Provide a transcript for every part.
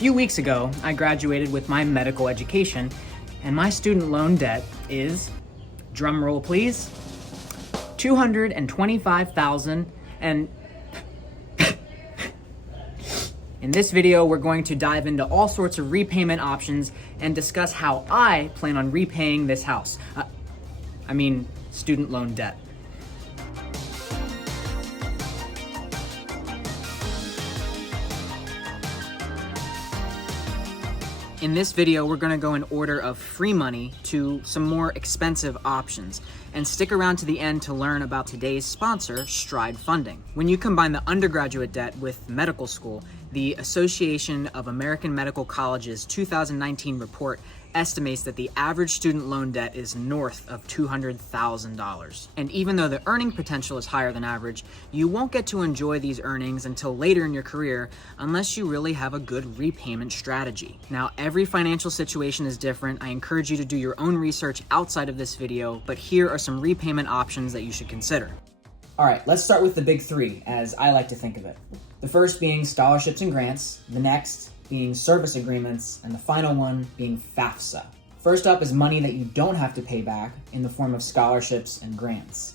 few weeks ago, I graduated with my medical education, and my student loan debt is, drum roll please, $225,000. And in this video, we're going to dive into all sorts of repayment options and discuss how I plan on repaying this house. Student loan debt. In this video, we're going to go in order of free money to some more expensive options, and stick around to the end to learn about today's sponsor, Stride Funding. When you combine the undergraduate debt with medical school, the Association of American Medical Colleges 2019 report estimates that the average student loan debt is north of $200,000. And even though the earning potential is higher than average, you won't get to enjoy these earnings until later in your career unless you really have a good repayment strategy. Now, every financial situation is different. I encourage you to do your own research outside of this video, but here are some repayment options that you should consider. All right, let's start with the big three, as I like to think of it. The first being scholarships and grants, the next being service agreements, and the final one being FAFSA. First up is money that you don't have to pay back in the form of scholarships and grants.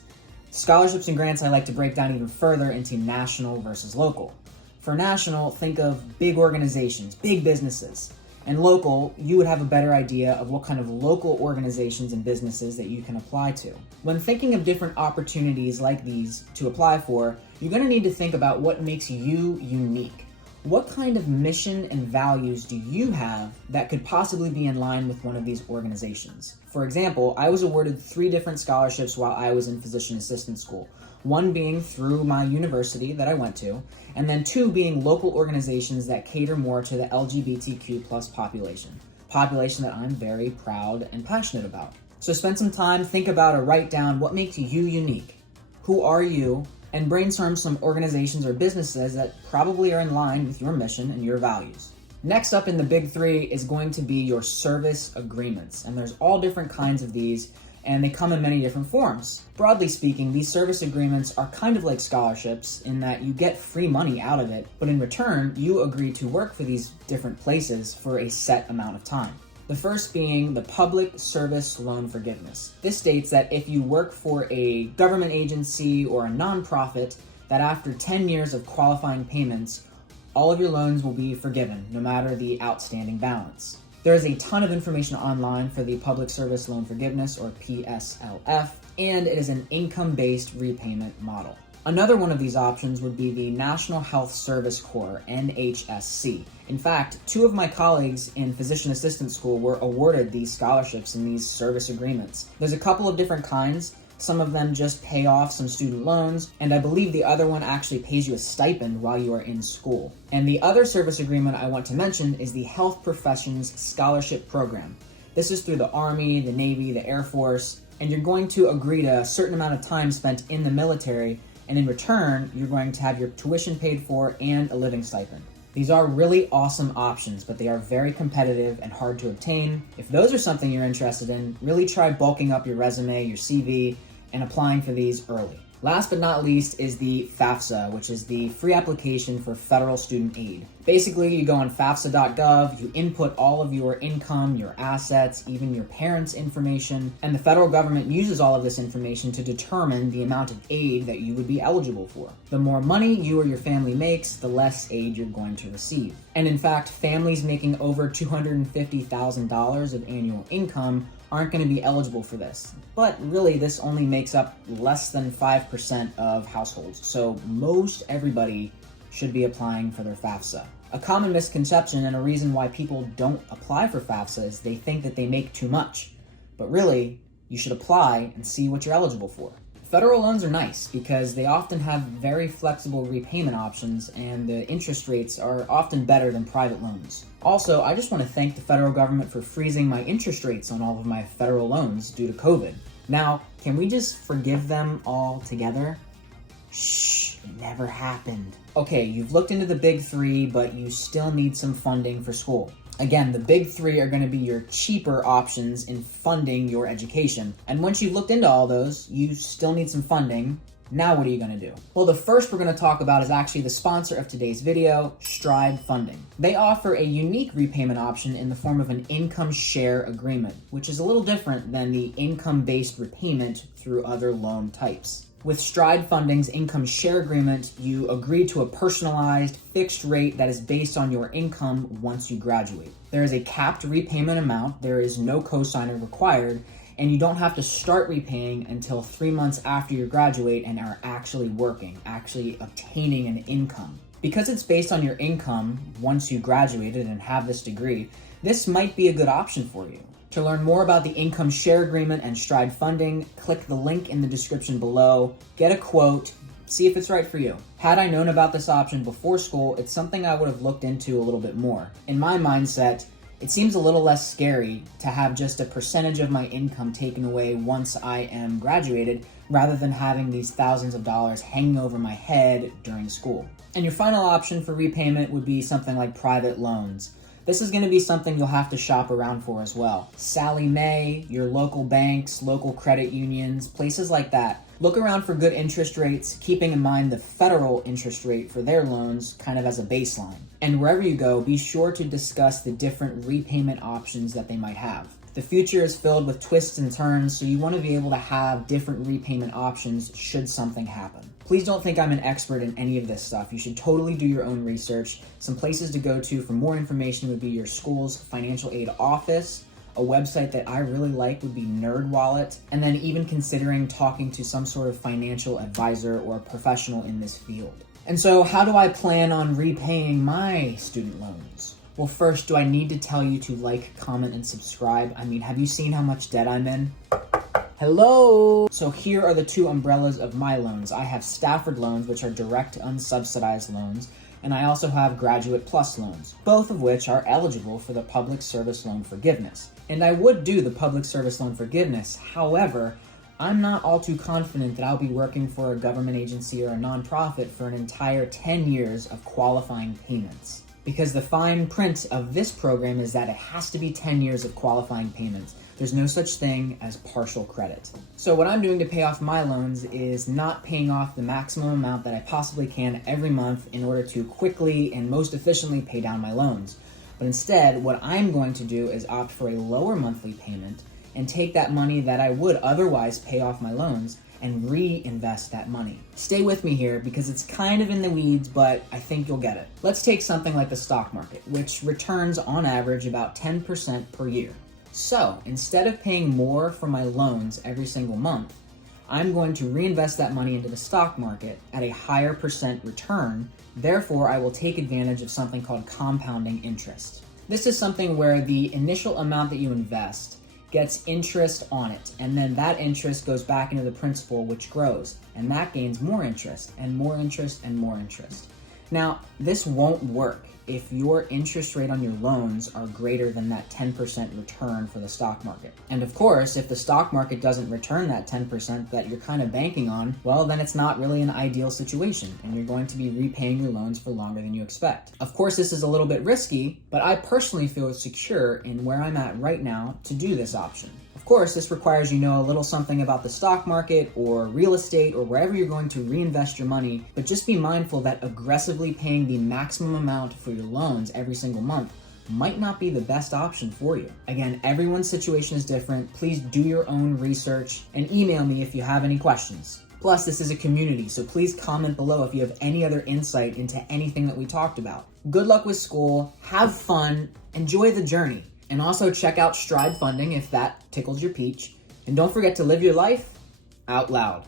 Scholarships and grants I like to break down even further into national versus local. For national, think of big organizations, big businesses. And local, you would have a better idea of what kind of local organizations and businesses that you can apply to. When thinking of different opportunities like these to apply for, you're going to need to think about what makes you unique. What kind of mission and values do you have that could possibly be in line with one of these organizations? For example, I was awarded 3 different scholarships while I was in physician assistant school. 1 being through my university that I went to, and then 2 being local organizations that cater more to the LGBTQ plus population that I'm very proud and passionate about. So spend some time, think about or write down what makes you unique. Who are you? And brainstorm some organizations or businesses that probably are in line with your mission and your values. Next up in the big 3 is going to be your service agreements. And there's all different kinds of these, and they come in many different forms. Broadly speaking, these service agreements are kind of like scholarships in that you get free money out of it, but in return, you agree to work for these different places for a set amount of time. The first being the Public Service Loan Forgiveness. This states that if you work for a government agency or a nonprofit, that after 10 years of qualifying payments, all of your loans will be forgiven, no matter the outstanding balance. There is a ton of information online for the Public Service Loan Forgiveness, or PSLF, and it is an income-based repayment model. Another one of these options would be the National Health Service Corps, NHSC. In fact, 2 of my colleagues in physician assistant school were awarded these scholarships in these service agreements. There's a couple of different kinds. Some of them just pay off some student loans, and I believe the other one actually pays you a stipend while you are in school. And the other service agreement I want to mention is the Health Professions Scholarship Program. This is through the Army, the Navy, the Air Force, and you're going to agree to a certain amount of time spent in the military, and in return, you're going to have your tuition paid for and a living stipend. These are really awesome options, but they are very competitive and hard to obtain. If those are something you're interested in, really try bulking up your resume, your CV, and applying for these early. Last but not least is the FAFSA, which is the free application for federal student aid. Basically, you go on FAFSA.gov, you input all of your income, your assets, even your parents' information, and the federal government uses all of this information to determine the amount of aid that you would be eligible for. The more money you or your family makes, the less aid you're going to receive. And in fact, families making over $250,000 of annual income aren't going to be eligible for this. But really, this only makes up less than 5% of households, so most everybody should be applying for their FAFSA. A common misconception and a reason why people don't apply for FAFSA is they think that they make too much. But really, you should apply and see what you're eligible for. Federal loans are nice because they often have very flexible repayment options, and the interest rates are often better than private loans. Also, I just want to thank the federal government for freezing my interest rates on all of my federal loans due to COVID. Now, can we just forgive them all together? Shh, it never happened. Okay, you've looked into the big 3, but you still need some funding for school. Again, the big 3 are going to be your cheaper options in funding your education. And once you've looked into all those, you still need some funding. Now what are you going to do? Well, the first we're going to talk about is actually the sponsor of today's video, Stride Funding. They offer a unique repayment option in the form of an income share agreement, which is a little different than the income-based repayment through other loan types. With Stride Funding's income share agreement, you agree to a personalized, fixed rate that is based on your income once you graduate. There is a capped repayment amount, there is no cosigner required, and you don't have to start repaying until 3 months after you graduate and are actually working, actually obtaining an income. Because it's based on your income once you graduated and have this degree, this might be a good option for you. To learn more about the income share agreement and Stride Funding, click the link in the description below, get a quote, see if it's right for you. Had I known about this option before school, it's something I would have looked into a little bit more. In my mindset, it seems a little less scary to have just a percentage of my income taken away once I am graduated, rather than having these thousands of dollars hanging over my head during school. And your final option for repayment would be something like private loans. This is going to be something you'll have to shop around for as well. Sallie Mae, your local banks, local credit unions, places like that. Look around for good interest rates, keeping in mind the federal interest rate for their loans kind of as a baseline. And wherever you go, be sure to discuss the different repayment options that they might have. The future is filled with twists and turns, so you want to be able to have different repayment options should something happen. Please don't think I'm an expert in any of this stuff. You should totally do your own research. Some places to go to for more information would be your school's financial aid office. A website that I really like would be NerdWallet, and then even considering talking to some sort of financial advisor or professional in this field. And so how do I plan on repaying my student loans? Well, first, do I need to tell you to like, comment, and subscribe? I mean, have you seen how much debt I'm in? Hello! So here are the two umbrellas of my loans. I have Stafford loans, which are direct unsubsidized loans, and I also have Graduate Plus loans, both of which are eligible for the Public Service Loan Forgiveness. And I would do the Public Service Loan Forgiveness, however, I'm not all too confident that I'll be working for a government agency or a nonprofit for an entire 10 years of qualifying payments. Because the fine print of this program is that it has to be 10 years of qualifying payments. There's no such thing as partial credit. So what I'm doing to pay off my loans is not paying off the maximum amount that I possibly can every month in order to quickly and most efficiently pay down my loans. But instead, what I'm going to do is opt for a lower monthly payment and take that money that I would otherwise pay off my loans and reinvest that money. Stay with me here because it's kind of in the weeds, but I think you'll get it. Let's take something like the stock market, which returns on average about 10% per year. So instead of paying more for my loans every single month, I'm going to reinvest that money into the stock market at a higher percent return. Therefore, I will take advantage of something called compounding interest. This is something where the initial amount that you invest gets interest on it, and then that interest goes back into the principal, which grows, and that gains more interest, and more interest, and more interest. Now, this won't work if your interest rate on your loans are greater than that 10% return for the stock market. And of course, if the stock market doesn't return that 10% that you're kind of banking on, well, then it's not really an ideal situation, and you're going to be repaying your loans for longer than you expect. Of course, this is a little bit risky, but I personally feel secure in where I'm at right now to do this option. Of course, this requires you know a little something about the stock market or real estate or wherever you're going to reinvest your money, but just be mindful that aggressively paying the maximum amount for your loans every single month might not be the best option for you. Again, everyone's situation is different. Please do your own research and email me if you have any questions. Plus, this is a community, so please comment below if you have any other insight into anything that we talked about. Good luck with school, have fun, enjoy the journey. And also check out Stride Funding if that tickles your peach. And don't forget to live your life out loud.